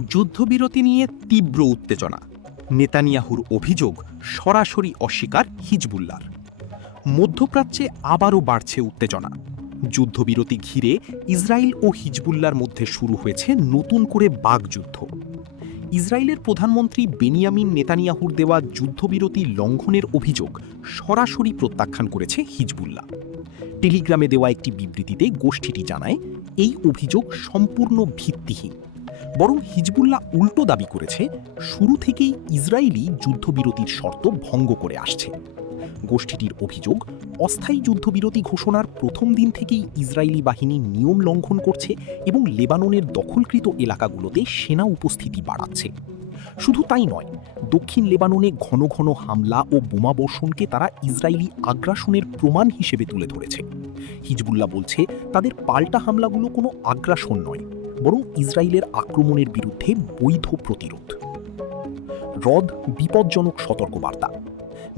যুদ্ধবিরতি নিয়ে তীব্র উত্তেজনা। নেতানিয়াহুর অভিযোগ সরাসরি অস্বীকার হিজবুল্লাহর। মধ্যপ্রাচ্যে আবারও বাড়ছে উত্তেজনা। যুদ্ধবিরতি ঘিরে ইসরায়েল ও হিজবুল্লাহর মধ্যে শুরু হয়েছে নতুন করে বাগযুদ্ধ। ইসরায়েলের প্রধানমন্ত্রী বেনিয়ামিন নেতানিয়াহুর দেওয়া যুদ্ধবিরতি লঙ্ঘনের অভিযোগ সরাসরি প্রত্যাখ্যান করেছে হিজবুল্লাহ। টেলিগ্রামে দেওয়া একটি বিবৃতিতে গোষ্ঠীটি জানায়, এই অভিযোগ সম্পূর্ণ ভিত্তিহীন। বরং হিজবুল্লাহ উল্টো দাবি করেছে, শুরু থেকেই ইসরায়েলি যুদ্ধবিরতির শর্ত ভঙ্গ করে আসছে। গোষ্ঠীটির অভিযোগ, অস্থায়ী যুদ্ধবিরতি ঘোষণার প্রথম দিন থেকেই ইসরায়েলি বাহিনী নিয়ম লঙ্ঘন করছে এবং লেবাননের দখলকৃত এলাকাগুলোতে সেনা উপস্থিতি বাড়াচ্ছে। শুধু তাই নয়, দক্ষিণ লেবাননে ঘন ঘন হামলা ও বোমাবর্ষণকে তারা ইসরায়েলি আগ্রাসনের প্রমাণ হিসেবে তুলে ধরেছে। হিজবুল্লাহ বলছে, তাদের পাল্টা হামলাগুলো কোনো আগ্রাসন নয়, বরং ইসরায়েলের আক্রমণের বিরুদ্ধে বৈধ প্রতিরোধ। রদ বিপজ্জনক সতর্কবার্তা।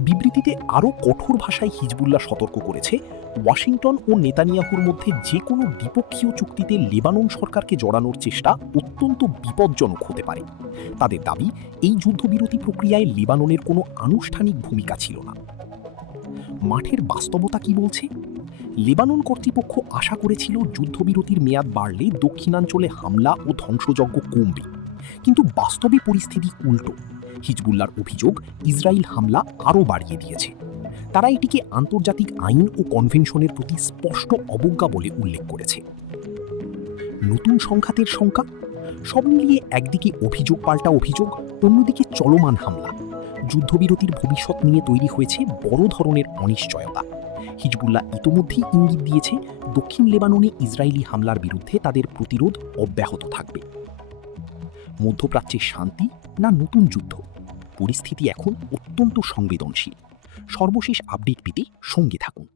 বিবৃতিতে আরও কঠোর ভাষায় হিজবুল্লাহ সতর্ক করেছে, ওয়াশিংটন ও নেতানিয়াহুর মধ্যে যে কোনো দ্বিপক্ষীয় চুক্তিতে লেবানন সরকারকে জড়ানোর চেষ্টা অত্যন্ত বিপজ্জনক হতে পারে। তাদের দাবি, এই যুদ্ধবিরতি প্রক্রিয়ায় লেবাননের কোনো আনুষ্ঠানিক ভূমিকা ছিল না। মাঠের বাস্তবতা কি বলছে? লেবানন কর্তৃপক্ষ আশা করেছিল যুদ্ধবিরতির মেয়াদ বাড়লে দক্ষিণাঞ্চলে হামলা ও ধ্বংসযজ্ঞ কমবে, কিন্তু বাস্তবে পরিস্থিতি উল্টো। হিজবুল্লাহর অভিযোগ, ইসরায়েল হামলা আরও বাড়িয়ে দিয়েছে। তারা এটিকে আন্তর্জাতিক আইন ও কনভেনশনের প্রতি স্পষ্ট অবজ্ঞা বলে উল্লেখ করেছে। নতুন সংঘাতের শঙ্কা। সব মিলিয়ে একদিকে অভিযোগ পাল্টা অভিযোগ, অন্যদিকে চলমান হামলা। যুদ্ধবিরতির ভবিষ্যৎ নিয়ে তৈরি হয়েছে বড় ধরনের অনিশ্চয়তা। হিজবুল্লাহ ইতোমধ্যেই ইঙ্গিত দিয়েছে, দক্ষিণ লেবাননে ইসরায়েলি হামলার বিরুদ্ধে তাদের প্রতিরোধ অব্যাহত থাকবে। মধ্যপ্রাচ্যে শান্তি না নতুন যুদ্ধ? পরিস্থিতি এখন অত্যন্ত সংবেদনশীল। সর্বশেষ আপডেট পেতে সঙ্গে থাকুন।